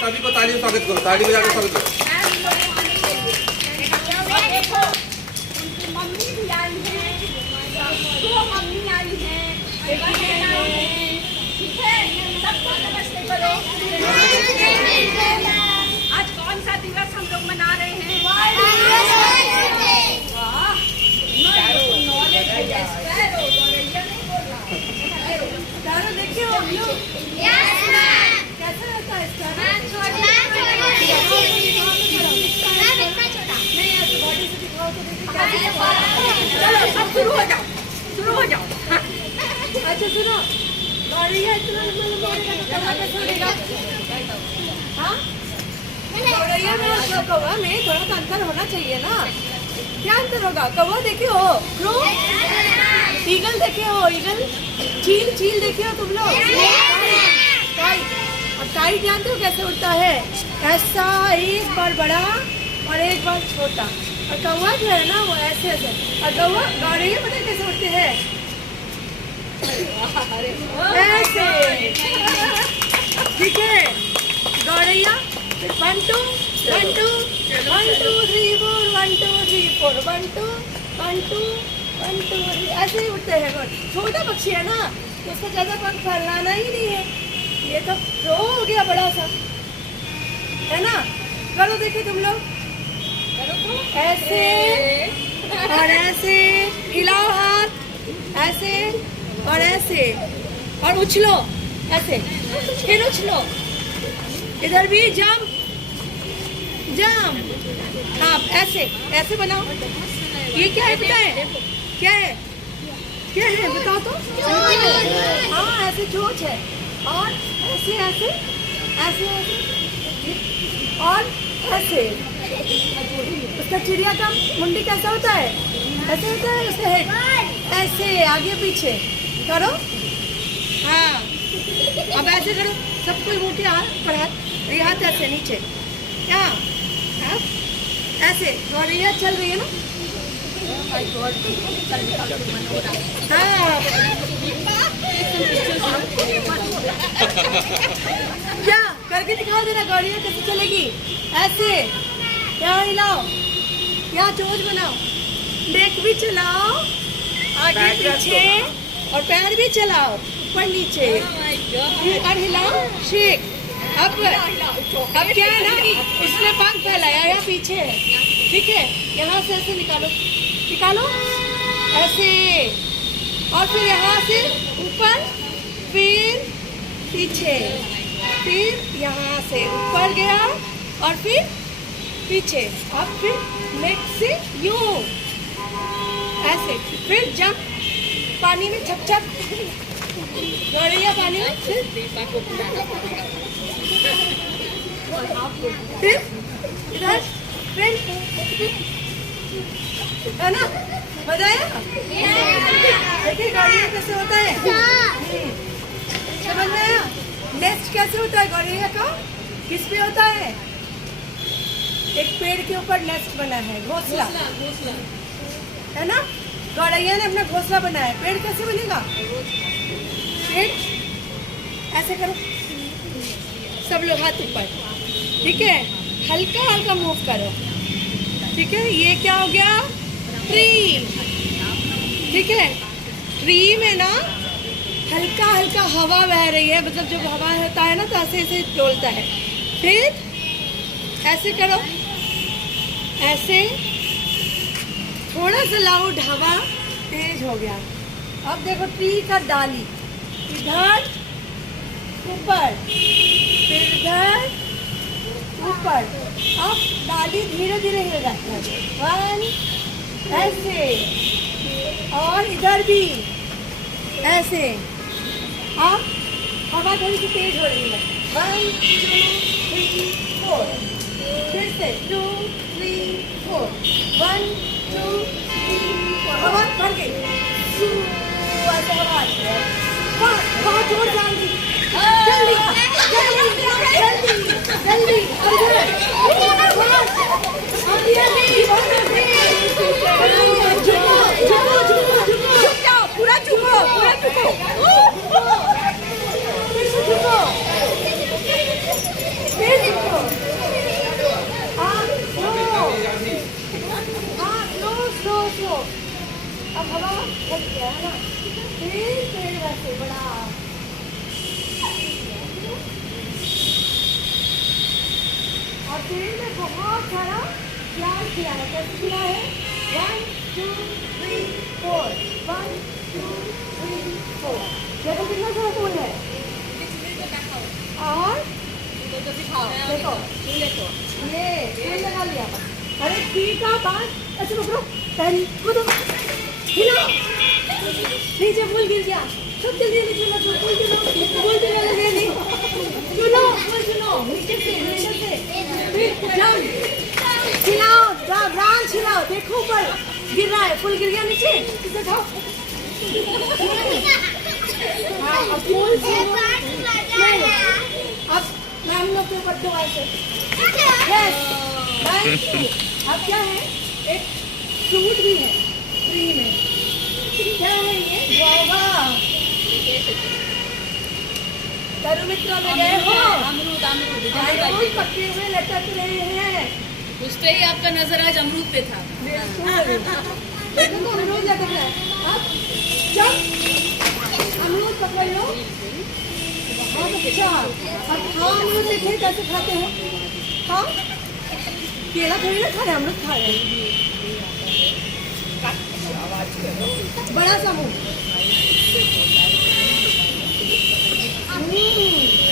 सभी को ताली से स्वागत करो, ताली बजाकर स्वागत करो। देखो उनकी मम्मी भी आई है, दो मम्मी आई है, ठीक है, सबको नमस्ते करो। आज कौन सा दिवस हम लोग मना रहे हैं? देखिए कैसा रहता है चलो सब शुरू हो जाओ, शुरू हो जाओ। अच्छा सुनो, गौरैया इतना छोड़ेगा? हाँ, गौरैया में और कौवा में थोड़ा सा अंतर होना चाहिए ना। क्या अंतर होगा? कौवा देखे हो, क्रो, ईगल देखे हो, ईगल, चील, चील देखे हो तुम लोग? काइट, अब काइट जानते हो कैसे उड़ता है? ऐसा एक बार बड़ा और एक बार छोटा। और कौवा जो है ना वो ऐसे ऐसे। और कौवा गौरैया पता है कैसे उड़ते हैं? ऐसे, ठीक है। गौरैया 1 2 1 2 1 2 3 4 1 2 3 4 1 2 1 2 1 2 ऐसे ही उड़ते हैं। छोटा पक्षी है ना, उसको ज्यादा पंख फैलाना ही नहीं है। ये तो प्रो हो गया बड़ा सा, है ना? करो देखिए तुम लोग, ऐसे और ऐसे, हिलाओ हाथ, ऐसे और ऐसे, और उछलो ऐसे, फिर उछलो, इधर भी जंप जंप। आप ऐसे ऐसे बनाओ। ये क्या है बताएं? क्या है, क्या है बताओ तो। हाँ ऐसे चोंच है, और ऐसे ऐसे ऐसे ऐसे और ऐसे। उसका चिड़िया का मुंडी कैसा होता है? ऐसे होता है उसका हेड, ऐसे आगे पीछे करो। हाँ अब ऐसे करो, सब कोई मोटे हाथ पर हाथ, ये हाथ ऐसे नीचे, क्या ऐसे। गौरैया चल रही है ना? हाँ क्या करके दिखाओ जरा, गौरैया कैसे चलेगी? ऐसे, क्या हिलाओ, क्या चोंच बनाओ, नेक भी चलाओ, आगे पीछे, और पैर भी चलाओ, ऊपर नीचे, और हिलाओ, शेक। अब क्या है ना, उसने पंख फैलाया या पीछे है, ठीक है। यहाँ से ऐसे निकालो, निकालो ऐसे, और फिर यहाँ से ऊपर, फिर पीछे, फिर यहाँ से ऊपर गया और फिर पीछे। अब फिर नेक से यूं ऐसे, फिर जंप पानी में, छप छप। गौरैया पानी में, फिर इधर, फिर है ना? मजा आया? देखिए गौरैया कैसे होता है, समझ में आया? नेस्ट कैसे होता है गौरैया का? किस पे होता है? एक पेड़ के ऊपर नेस्ट बना है, घोंसला, है ना? गौरैया ने अपना घोंसला बनाया है। पेड़ कैसे बनेगा? पेड़ ऐसे करो, सब लोग हाथ ऊपर, ठीक है। हल्का हल्का मूव करो, ठीक है। ये क्या हो गया? ट्री, ठीक है। ट्री में ना हल्का हल्का हवा बह रही है, मतलब जब हवा होता है ना तो ऐसे ऐसे डोलता है। फिर ऐसे करो, ऐसे, थोड़ा सा लाउड हवा तेज हो गया। अब देखो ट्री का डाली, इधर ऊपर, फिर इधर ऊपर। अब डाली धीरे धीरे हिल जाती है, 1 ऐसे, और इधर भी ऐसे। अब हवा थोड़ी सी तेज हो रही है, 1 2 3 4, फिर से 2 3 4, 1 2 3 4, हवा भर गई, ऐसे हवा आती है, बहुत जोर जाएगी, जल्दी जल्दी जल्दी जल्दी, पूरा झुको, पूरा झुको, फिर से झुको, फिर किया है ना, फिर पेड़ वैसे बड़ा। और पेड़ में बहुत सारा प्यार किया है। कैसे किया है? 1 2 3 4 1 2 3 4। देखो कितना सारा फूल है। और देखो ये फूल लगा लिया। अरे ठीक है बात। अच्छा पकड़ो पहन कूदो, हिलाओ, नीचे फूल गिर गया। सब जल्दी नीचे मत फूल गिरो, फूल गिरने लगे नहीं। चुनो फूल चुनो, नीचे से फिर जंप हिलाओ, ब्रांच हिलाओ। देखो ऊपर गिर रहा है, फूल गिर गया नीचे। इसे खाओ। हाँ अब फूल नहीं, अब मैम लोग के ऊपर दो ऐसे। यस अब क्या है, एक फ्रूट भी है ट्री में। क्या है ये? गुआवा। तरु मित्रों में गए हो? अमरूद पके हुए लटक रहे हैं। उसपे ही आपका नजर आज अमरूद पे था। देखो तो अमरूद लटक रहा है। अब जब अमरूद पकड़ लो, बहुत अच्छा। अब खाओ अमरूद, देखिए कैसे खाते हैं। खाओ, केला थोड़ी ना खा रहे, अमरूद खा रहे हैं। बड़ा सा मुंह।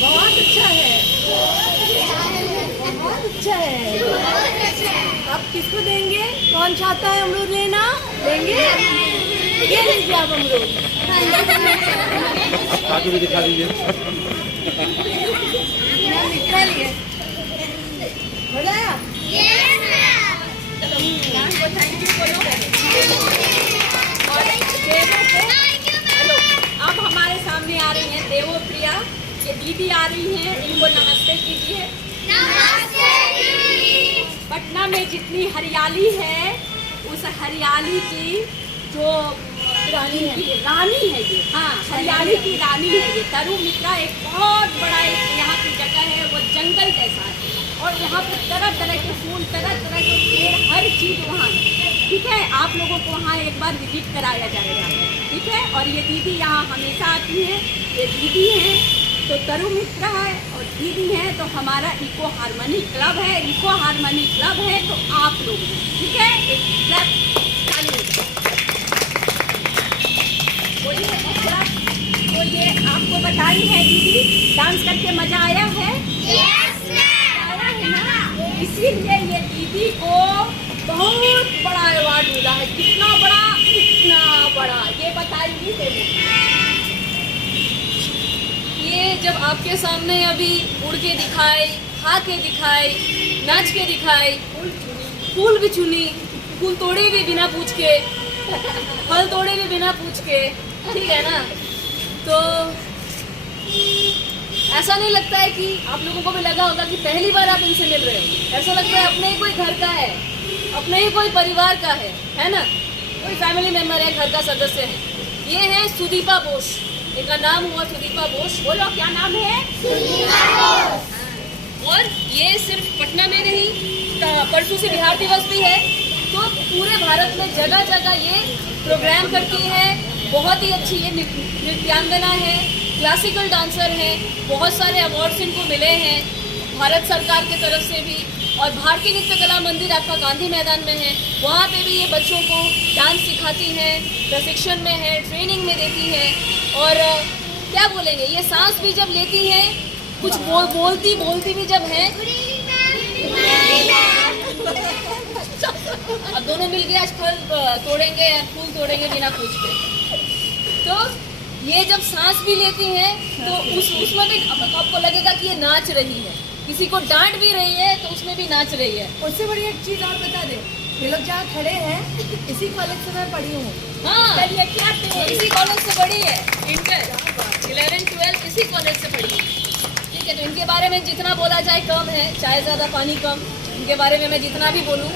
बहुत अच्छा है, बहुत अच्छा है। अब किसको देंगे? कौन चाहता है अमरूद लेना? देंगे? ये लीजिए आप अमरूद। आगे भी दिखा दीजिए। चलिए, मजा आया? अब हमारे सामने आ रही हैं देवोप्रिया, ये दीदी आ रही हैं, इनको नमस्ते कीजिए। पटना में जितनी हरियाली है, उस हरियाली की जो रानी है ये, हाँ हरियाली की रानी है ये। तरु मित्रा एक बहुत बड़ा एक यहाँ की जगह है, वो जंगल जैसा है और यहाँ पे तरह तरह के फूल, तरह तरह के पेड़, हर चीज़ वहाँ है। ठीक है, आप लोगों को वहाँ एक बार विजिट कराया जाएगा। ठीक है, और ये दीदी यहाँ हमेशा आती हैं। ये दीदी हैं तो तरु मित्रा है और दीदी हैं तो हमारा इको हार्मनी क्लब है। इको हार्मनी क्लब है तो आप लोग हैं। ठीक है, एक क्लब चालू। तो ये आपको बताई है दीदी, डांस करके मजा आया है? आया है ना? इसीलिए ये दीदी को बहुत बड़ा अवार्ड मिला है। कितना बड़ा? इतना बड़ा। ये बताइए देवो। ये जब आपके सामने अभी उड़ के दिखाई, खा के दिखाई, नाच के दिखाई, फूल भी चुनी, फूल तोड़े भी बिना पूछ के, फल तोड़े भी बिना पूछ के, ठीक है ना? तो ऐसा नहीं लगता है कि आप लोगों को भी लगा होगा कि पहली बार आप इनसे मिल रहे हो? ऐसा लगता है अपने ही कोई घर का है, अपने ही कोई परिवार का है ना? कोई फैमिली मेंबर है, घर का सदस्य है। ये है सुदीपा बोस, इनका नाम हुआ सुदीपा बोस। बोलो क्या नाम है? सुदीपा बोस। और ये सिर्फ पटना में नहीं, परसों से बिहार दिवस भी है, तो पूरे भारत में जगह जगह ये प्रोग्राम करती है। बहुत ही अच्छी ये नृत्यांगना है, क्लासिकल डांसर है। बहुत सारे अवार्ड्स इनको मिले हैं भारत सरकार की तरफ से भी। और भारतीय नृत्य कला मंदिर आपका गांधी मैदान में है, वहाँ पे भी ये बच्चों को डांस सिखाती हैं, प्रशिक्षण में है, ट्रेनिंग में देती है। और क्या बोलेंगे, ये सांस भी जब लेती हैं, कुछ बोलती भी जब हैं। अब दोनों मिलके आज फल तोड़ेंगे या फूल तोड़ेंगे बिना पूछ के। तो ये जब सांस भी लेती हैं तो उसमें भी आपको लगेगा कि ये नाच रही है। किसी को डांट भी रही है तो उसमें भी नाच रही है। उससे बड़ी एक चीज और बता दे, ये लोग जहाँ खड़े हैं इसी कॉलेज से मैं पढ़ी हूँ। हाँ, इसी कॉलेज से पढ़ी है, इंटर 11-12 इसी कॉलेज से पढ़ी है। ठीक है, तो इनके बारे में जितना बोला जाए कम है, चाहे ज़्यादा पानी कम। इनके बारे में मैं जितना भी बोलूँ।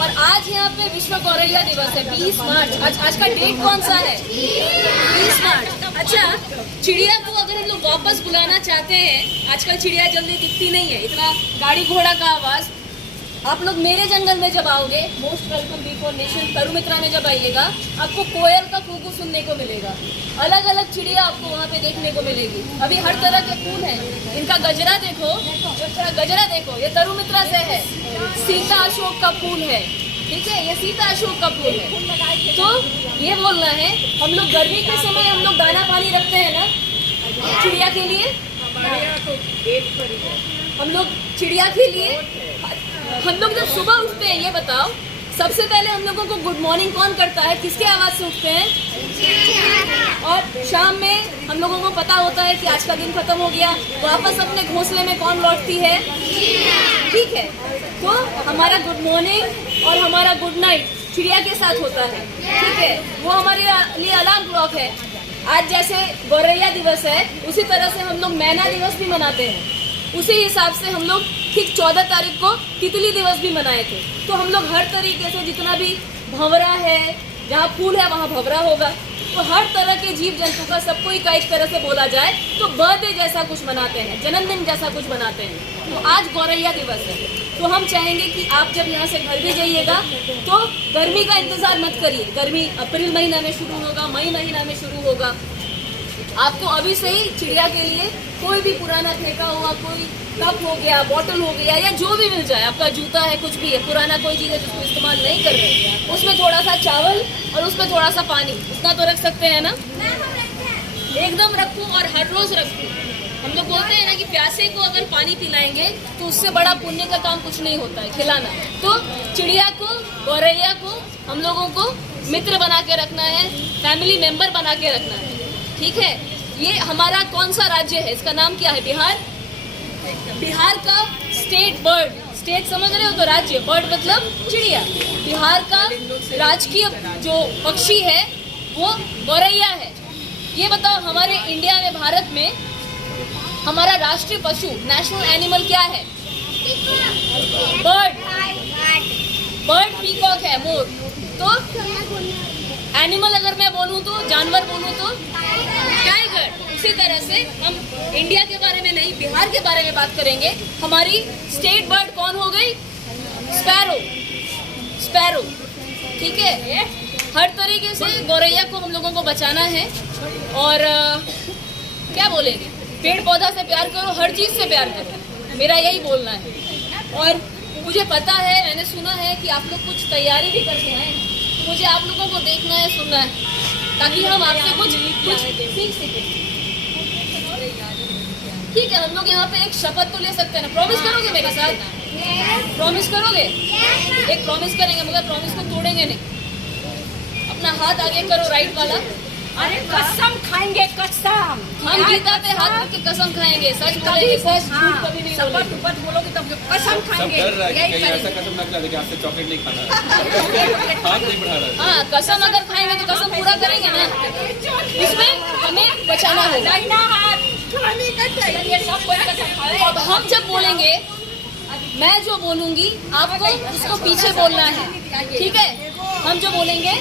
और आज यहाँ पे विश्व गौरैया दिवस है, 20 मार्च। आज का डेट कौन सा है? 20 मार्च। अच्छा, चिड़िया को अगर हम लोग वापस बुलाना चाहते हैं, आजकल चिड़िया जल्दी दिखती नहीं है, इतना गाड़ी घोड़ा का आवाज़, आप लोग मेरे जंगल में जब आओगे, मोस्ट वेलकम बी4 नेशन तरुमित्रा में जब आइएगा, आपको कोयल का कूकू सुनने को मिलेगा, अलग अलग चिड़िया आपको वहाँ पे देखने को मिलेगी। अभी हर तरह के फूल हैं, इनका गजरा देखो, गजरा देखो, ये तरुमित्रा से है, सीता अशोक का फूल है, ठीक है, ये सीता अशोक का फूल है। तो ये बोलना है, हम लोग गर्मी के समय हम लोग दाना पानी रखते हैं ना चिड़िया के लिए, हम लोग चिड़िया के लिए हम लोग जब सुबह उठते हैं, ये बताओ सबसे पहले हम लोगों को गुड मॉर्निंग कौन करता है, किसके आवाज से उठते हैं? और शाम में हम लोगों को पता होता है कि आज का दिन खत्म हो गया, वापस अपने घोंसले में कौन लौटती है? ठीक है, तो हमारा गुड मॉर्निंग और हमारा गुड नाइट चिड़िया के साथ होता है, ठीक है, वो हमारे लिए अलार्म क्लॉक है। आज जैसे गौरैया दिवस है, उसी तरह से हम लोग मैना दिवस भी मनाते हैं, उसी हिसाब से हम लोग ठीक 14 तारीख को तितली दिवस भी मनाए थे। तो हम लोग हर तरीके से, जितना भी भंवरा है, जहाँ फूल है वहाँ भंवरा होगा, तो हर तरह के जीव जंतु का सबको ही एक तरह से बोला जाए तो बर्थडे जैसा कुछ मनाते हैं, जन्मदिन जैसा कुछ मनाते हैं। तो आज गौरैया दिवस है, तो हम चाहेंगे कि आप जब यहाँ से घर भी जाइएगा तो गर्मी का इंतजार मत करिए। गर्मी अप्रैल महीना में शुरू होगा, मई महीना में शुरू होगा। आपको अभी से ही चिड़िया के लिए कोई भी पुराना फेंका हुआ कोई कप हो गया, बॉटल हो गया, या जो भी मिल जाए, आपका जूता है, कुछ भी है, पुराना कोई चीज़ है जिसको इस्तेमाल नहीं कर रहे, उसमें थोड़ा सा चावल और उसमें थोड़ा सा पानी, उतना तो रख सकते हैं ना? एकदम रखूं और हर रोज रखूं। हम लोग बोलते हैं ना कि प्यासे को अगर पानी पिलाएंगे तो उससे बड़ा पुण्य का काम कुछ नहीं होता है, खिलाना। तो चिड़िया को, गौरैया को हम लोगों को मित्र बना के रखना है, फैमिली मेंबर बना के रखना है, ठीक है। ये हमारा कौन सा राज्य है, इसका नाम क्या है? बिहार। बिहार का स्टेट बर्ड, स्टेट समझ रहे हो तो राज्य, बर्ड मतलब चिड़िया। बिहार का राजकीय जो पक्षी है वो गौरैया है। ये बताओ हमारे इंडिया में, भारत में हमारा राष्ट्रीय पशु, नेशनल एनिमल क्या है? बर्ड। बर्ड पीकॉक है, मोर। तो एनिमल अगर मैं बोलूँ तो, जानवर बोलूँ तो टाइगर। उसी तरह से हम इंडिया के बारे में नहीं, बिहार के बारे में बात करेंगे। हमारी स्टेट बर्ड कौन हो गई? स्पैरो। स्पैरो, ठीक है। हर तरीके से गौरैया को हम लोगों को बचाना है। और क्या बोलेंगे, पेड़ पौधा से प्यार करो, हर चीज़ से प्यार करो, मेरा यही बोलना है। और मुझे पता है, मैंने सुना है कि आप लोग कुछ तैयारी भी करके आए, तो मुझे आप लोगों को देखना है, सुनना है, ताकि हम आपसे कुछ सीख सकें। ठीक है, हम लोग यहाँ पे एक शपथ तो ले सकते हैं ना? प्रॉमिस करोगे मेरे साथ? प्रॉमिस करोगे? एक प्रॉमिस करेंगे, मगर प्रॉमिस को तोड़ेंगे नहीं। अपना हाथ आगे करो, राइट वाला। अरे कसम खाएंगे, कसम। हम गीता पे हाथ रख के कसम खाएंगे, सच बोलेंगे, सच झूठ कभी नहीं बोलेंगे। शपथ बोलोगे तब कसम सब खाएंगे, डर रहा है कि यही कहीं ऐसा करेंगे। कसम ना खिला दे कि आपसे चॉकलेट नहीं खाना है। हाथ नहीं बढ़ा रहा है। हाँ, कसम अगर खाएंगे तो कसम पूरा करेंगे ना, इसमें हमें बचाना होगा। दाहिना हाथ खाने का चाहिए, सब कोई कसम खाए। अब हम जब बोलेंगे, मैं जो बोलूंगी आपको उसको पीछे बोलना है, ठीक है? हम जो बोलेंगे,